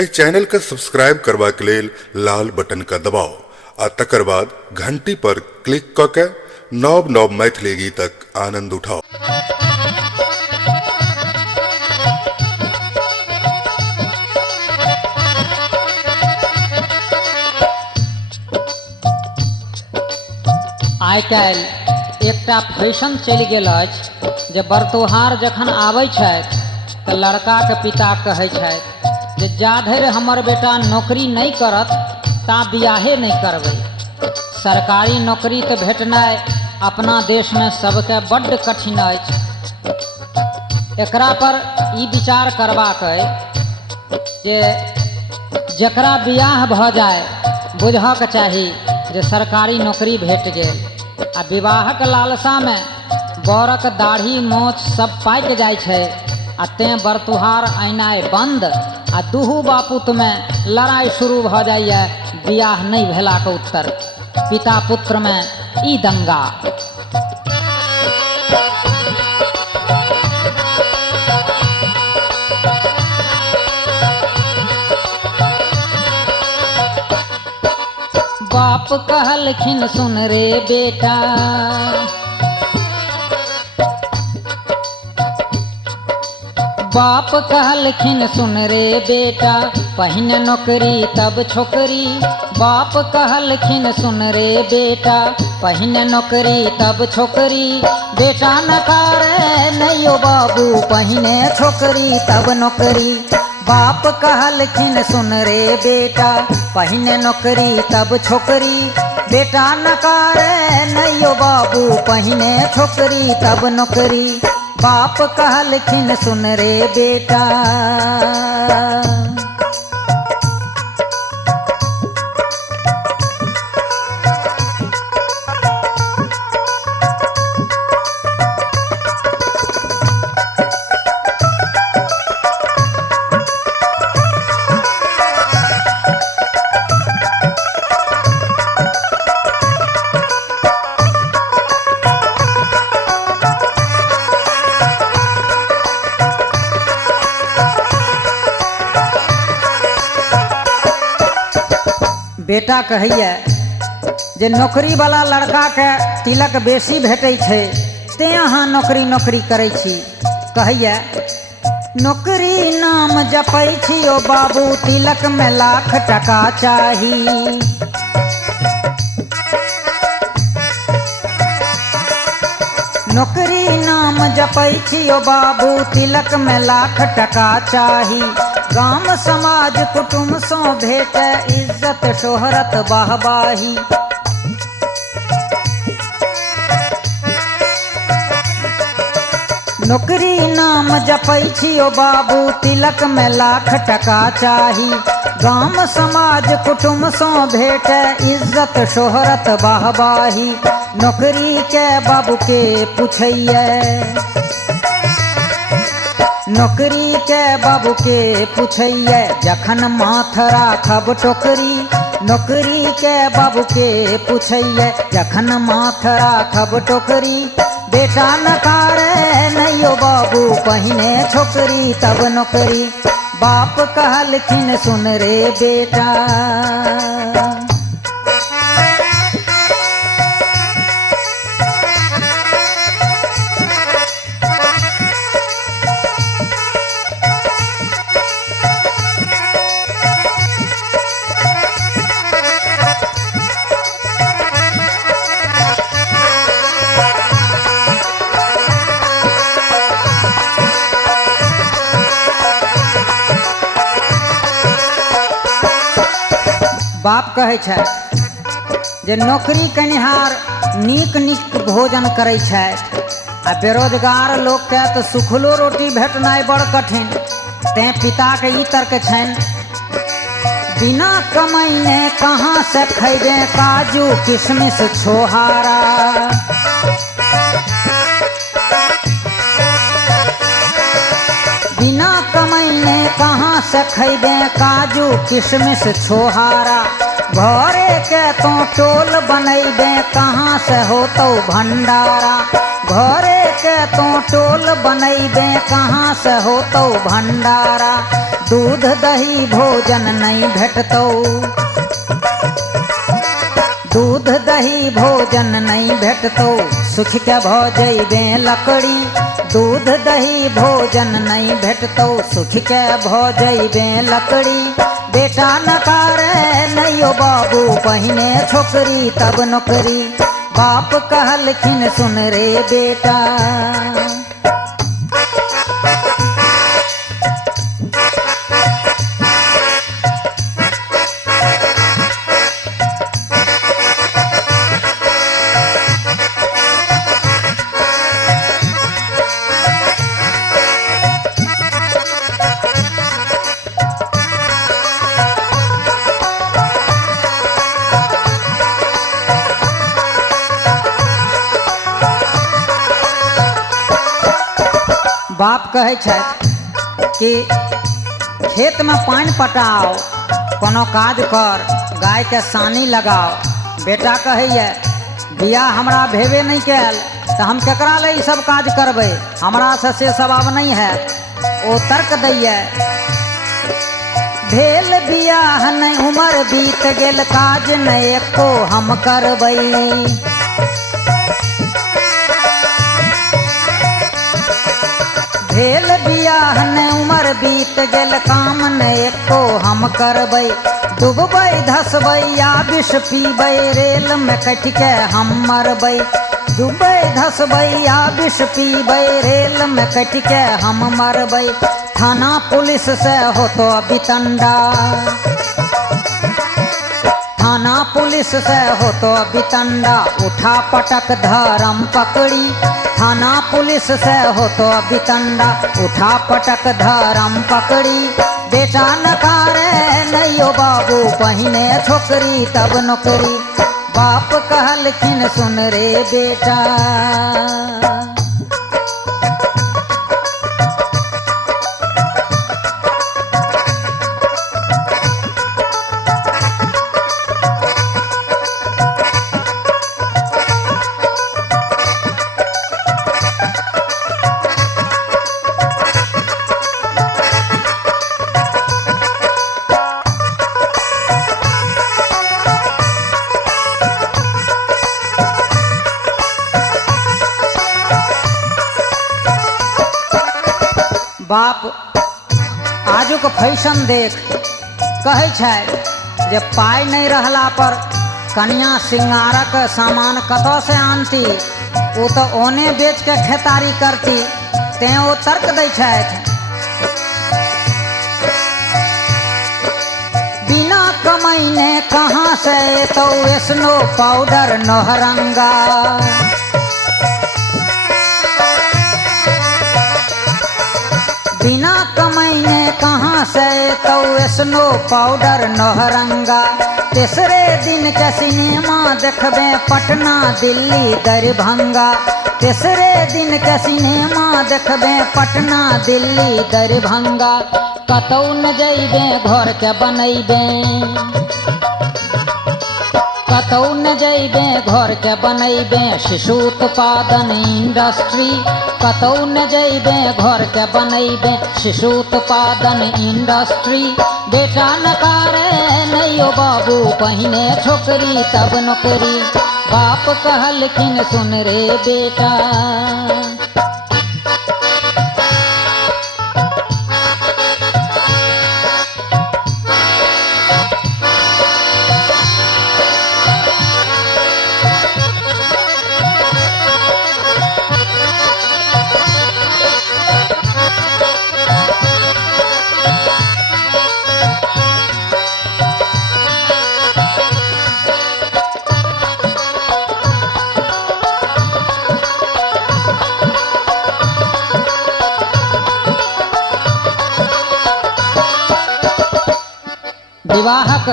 ए channel का subscribe करवा के लेल लाल बटन का दबाओ आ तकर बाद घंटी पर क्लिक क के नव नव मैथिली गीतक आनंद उठाओ। आइ काल्हि एकटा फैशन चलि गेल अछि जे बरतोहार जखन आबै छथि तऽ लड़काके पिता कहै छथि जे जा धरि हमर बेटा नौकरी नहीं करत ता बियाहे नहीं करबै। सरकारी नौकरी तऽ भेटनाइ अपना देश में सबके बड्ड कठिन अछि। एकरा पर ई विचार करबाक अइ जे जकरा बियाह भऽ जाय बुझक चाही जे सरकारी नौकरी भेट गेल आ विवाहक लालसा में बरक दाढ़ी मोछ सब पाकि जाइ छै आ तें बरतुहार आइनाइ बंद आ दुहू बापुत में लड़ाई शुरू भऽ जाइए बियाह नहीं भेलाक उत्तर। पिता पुत्र में ई दंगा। बाप कहलखिन सुन रे बेटा, बाप कहलखिन सुन रे बेटा, पहिने नौकरी तब छोकरी। बाप कहलखिन सुन रे बेटा, पहिने नौकरी तब छोकरी। बेटा नकारे नैयो बाबू, पहिने छोकरी तब नौकरी। बाप कहलखिन सुन रे बेटा, पहिने नौकरी तब छोकरी। बेटा नकारे नैयो बाबू, पहिने छोकरी तब नौकरी। बाप कहलखिन सुन रे बेटा। बेटा कहैया जे नौकरी वाला लड़का के तिलक बेसी भेटै छै तें अहाँ नौकरी नौकरी करै छी। कहैया नौकरी नाम जपै छी ओ बाबू, तिलक में लाख टका चाही। नौकरी नाम जपै छी ओ बाबू, तिलक में लाख टका चाही। गाम समाज कुटुम्ब सो भेटे इज्जत शोहरत वाहवाही। नौकरी नाम जपै छी ओ बाबू, तिलक में लाख टका चाही। गाम समाज कुटुम्ब सो भेटे इज्जत शोहरत वाहवाही। नौकरी के बाबू के पुछैया, नौकरी के बाबू के पुछैया, जखन माथ राखब टोकरी। नौकरी के बाबू के पुछैया, जखन माथ राखब टोकरी। बेटा नकारे नैयो बाबू, पहिने छोकरी तब नौकरी। बाप कहलखिन सुन रे बेटा। बाप कहै छै जे नौकरी कनिहार नीक नीक भोजन करै छै आ बेरोजगार लोग के तो सुखलो रोटी भेटनाइ बड़ कठिन। तें पिता के ई तर्क छनि, बिना कमाइने कहाँ से खैबे काजू किशमिश छोहारा। बिना कमाइने कहाँ से खैबे काजू किशमिश छोहारा। घरे के तो टोल बनैबे कहाँ से होतो भंडारा। घरे के तो टोल बनैबे कहाँ से होतो भंडारा। दूध दही भोजन नहीं भेटतो, दूध दही भोजन नहीं भेटतो, सुख के भ जइबे लकड़ी। दूध दही भोजन नहीं भेटतो, सुख के भ जइबे लकड़ी। बेटा नकारे नैयो बाबू पहिने छोकरी तब नौकरी। बाप कहलखिन सुन रे बेटा, बाप कहै छथि कि खेत में पानि पटाओ, कोनो काज कर, गाय के सानी लगाओ। बेटा कहैया बियाह हमरा भेबे नहीं कैल तो हम केकरा ले ई सब काज करबै, हमरा से सब आब नहीं है। ओ तर्क दैया भेल बियाह नहीं उमर बीत गेल, काज नहीं एको हम करबै। भेल बियाह ने उमर बीत गेल, काम ने एको हम करबै। डूबबै धसबै या विष पीबै, रेल में कट के हम मरबै। डूबै धसबै या विष पीबै, रेल में कट के हम मरबै। थाना पुलिस से होतो बितंडा, थाना पुलिस से होतो बितंडा। उठा पटक धरम पकड़ी, थाना पुलिस से होतो बितंडा। उठा पटक धरम पकड़ी। बेटा नकारे नैयो बाबू पहिने छोकरी तब नौकरी। बाप कहलखिन सुन रे बेटा, बाप आजुक फैशन देख कहै छै जे पाई नहीं रहला पर कन्या सिंगारक सामान कतऽ से आनती, वो तो ओने बेच के खेतारी करती। तें वो तर्क दै छथि बिना कमैने कहाँ से तो स्नो पाउडर नौहरंगा। बिना कमैने कहाँ से तो स्नो पाउडर नौहरंगा। तीसरे दिन के सिनेमा देखबे पटना दिल्ली दरभंगा। तीसरे दिन के सिनेमा देखबे पटना दिल्ली दरभंगा। कतौ न जइबे घर के बनैबे, कतौ न जइबे घर के बनैबे शिशु उत्पादन इंडस्ट्री। कतौ न जइबे घर के बनैबे शिशु उत्पादन इंडस्ट्री। बेटा नकारे नैयो बाबू पहिने छोकरी तब नौकरी। बाप कहलखिन सुन रे बेटा, विवाहक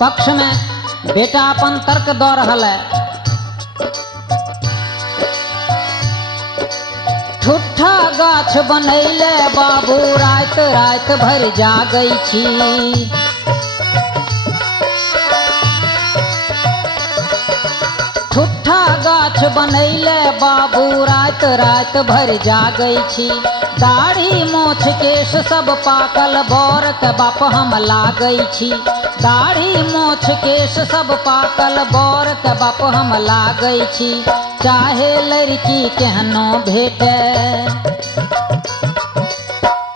पक्ष में बेटा अपन तर्क दऽ रहल है। ठुठा गाछ बनैले बाबू रात रात भर जागै छी। झूठा गाछ बनैले बाबू रात रात भर जागै छी। दाढ़ी मोछ केश सब पाकल बर के बाप हम लागै छी। दाढ़ी मोछ केश सब पाकल बर के बाप हम लागै छी। चाहे लड़की केहनो भेटे,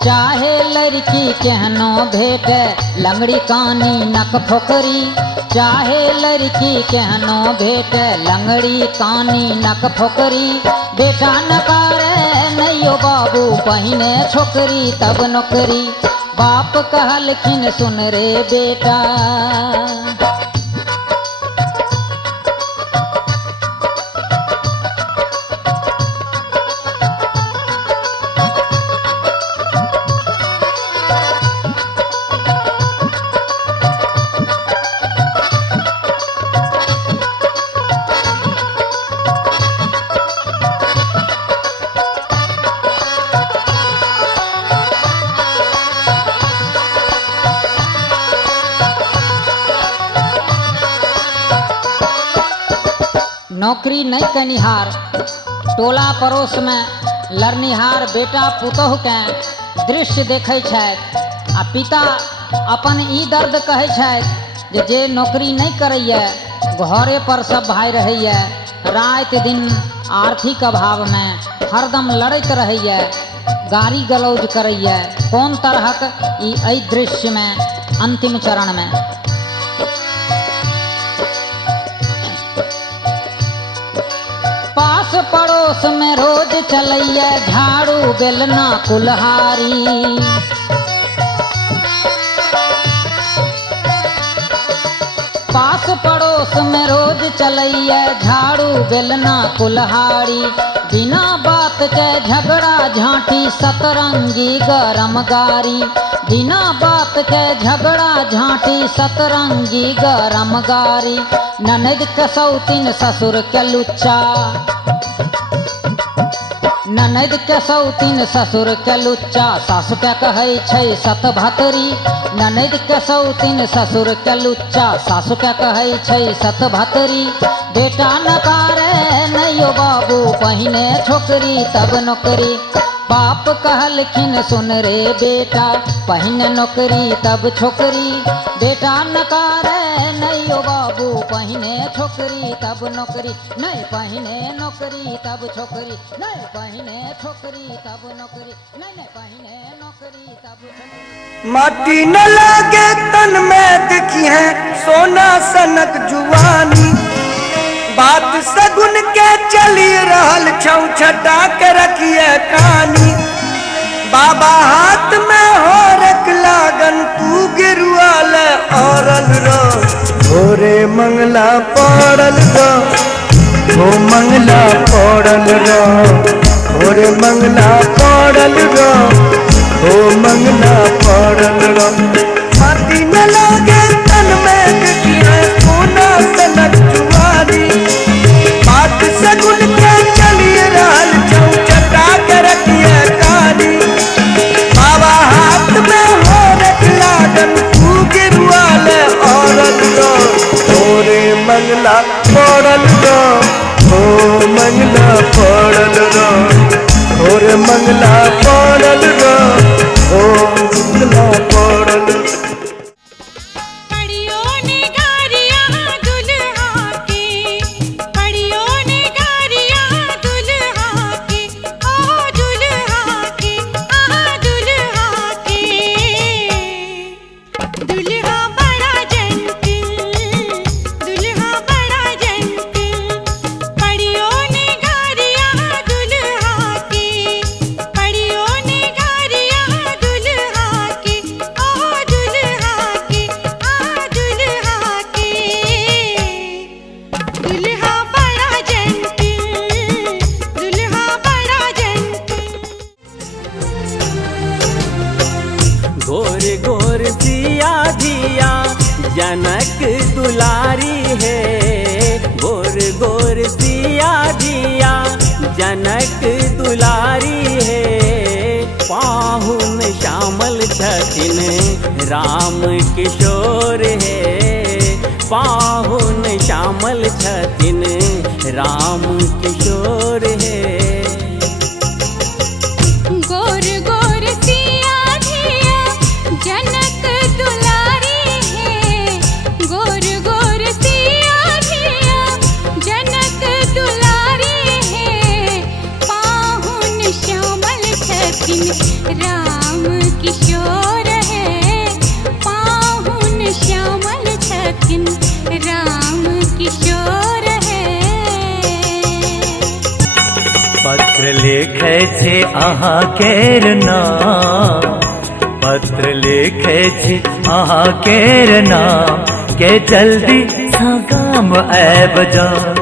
चाहे लड़की केहनो भेटे, लंगड़ी कानी नक फोकरी। चाहे लड़की केहनो भेटे, लंगड़ी कानी नक फोकरी। बेटा न करे नैयो बाबू पहिने छोकरी तब नौकरी। बाप कहलखिन सुन रे बेटा, नौकरी नहीं कनिहार, टोला पड़ोस में लड़निहार बेटा पुतोह के दृश्य देखै छथि। आ पिता अपन ई दर्द कहै छथि जे नौकरी नहीं करैए, घरे पर सब भाई रहैए, रात दिन आर्थिक अभाव में हरदम लड़ैत रहैए, गाली गलौज करैए। कोन तरहक ई दृश्य में अंतिम चरण में पास पड़ोस में रोज चलैया झाड़ू बेलना कुल्हारी। पास पड़ोस में रोज चलैया झाड़ू बेलना कुल्हारी। बिना बात के झगड़ा झांटी सतरंगी गरम गारी। बिना बात के झगड़ा झांटी सतरंगी गरम गारी। ननद के सौतीन ससुर के लुच्चा, ननद के सौतीन ससुर के लुच्चा, सासु के कहै छै सत भतरी। ननद के सौतीन ससुर के लुच्चा, सासु के कहै छै सत भतरी। बेटा नकारे नैयो बाबू पहिने छोकरी तब नौकरी। बाप कहलखिन सुन रे बेटा, पहिने नौकरी तब छोकरी। बेटा नकारे नैयो बाबू पहिने छोकरी तब नौकरी। नहीं पहिने नौकरी तब छोकरी, नहीं पहिने छोकरी तब नौकरी, नहीं पहिने नौकरी तब छोकरी। माटी न लागे तन में दिखी है सोना सनक जुवानी। बात सगुन के चली रहल छौ छटा के रखिए कहानी। बाबा हाथ में हो रख लागन तू गिरुआल औरल रो। भोरे मंगला पड़ल रो, हो मंगला पड़ल रो। भोरे मंगला पड़ल रो, हो मंगला पड़ल रो। माटी न लागे तन में दिखी है सोना सनक जुवानी। बात सगुन के चली रहल छौ छटा के रखिए कहानी। बाबा हाथ में हो रख लागन तू गिरुआल औरल रो। भोरे मंगला पड़ल रो, हो मंगला पड़ल रो। भोरे मंगला पड़ल रो, हो मंगला पड़ल रो। जनक दुलारी है, गोर गोर सिया जिया जनक दुलारी है। पाहुन श्यामल छथिन राम किशोर है, पाहुन श्यामल छथिन राम किशोर हे। गोर गोर सिया धिया जनक दुलारी है। गोर गोर सिया धिया जनक दुलारी है। पाहुन श्यामल छथिन राम किशोर है। पाहुन श्यामल छथिन राम किशोर है। पत्र लिखे छे अहाँ केर नाम। पत्र लिखे छे अहाँ केर नाम। के जल्दी सा गाम आब जाओ।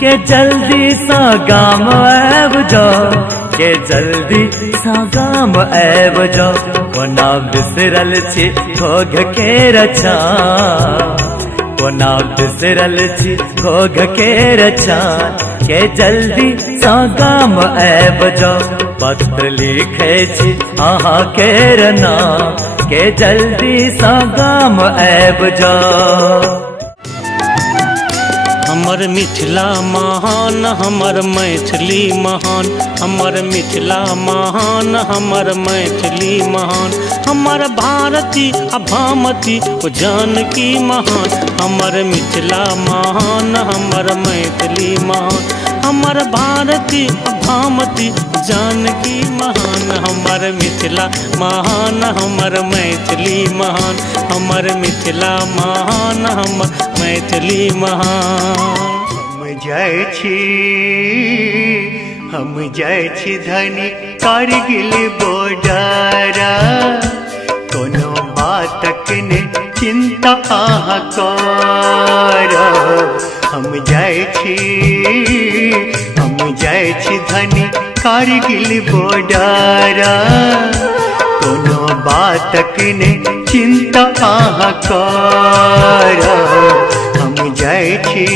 के जल्दी सा गाम आब जाओ। के जल्दी सा गाम आब जाओ। कोना बिसरल छी घोघ के रचा। कोना बिसरल छी घोघ के रचा। के जल्दी सा गाम आब जाओ। पत्र लिखे छी अहाँ केर नाम। के जल्दी सा गाम आब जाओ। हमर मिथिला महान हमर मैथिली महान। हमर मिथिला महान हमर मैथिली महान। हमर भारती आ भामती ओ जानकी महान। हमर मिथिला महान हमर मैथिली महान। हमर भारती आ भामती जानकी महान। हमर मिथिला महान हमर मैथिली महान। हमर मिथिला महान हमर मैथिली महान। हम जाइ छी धनी कारगिल बॉर्डर। कोनो बातक ने चिंता अहाँ करब। हम जाइ छी धनी कारगिल बॉर्डर। कोनो बातक ने चिंता अहाँ करब। हम जाइ छी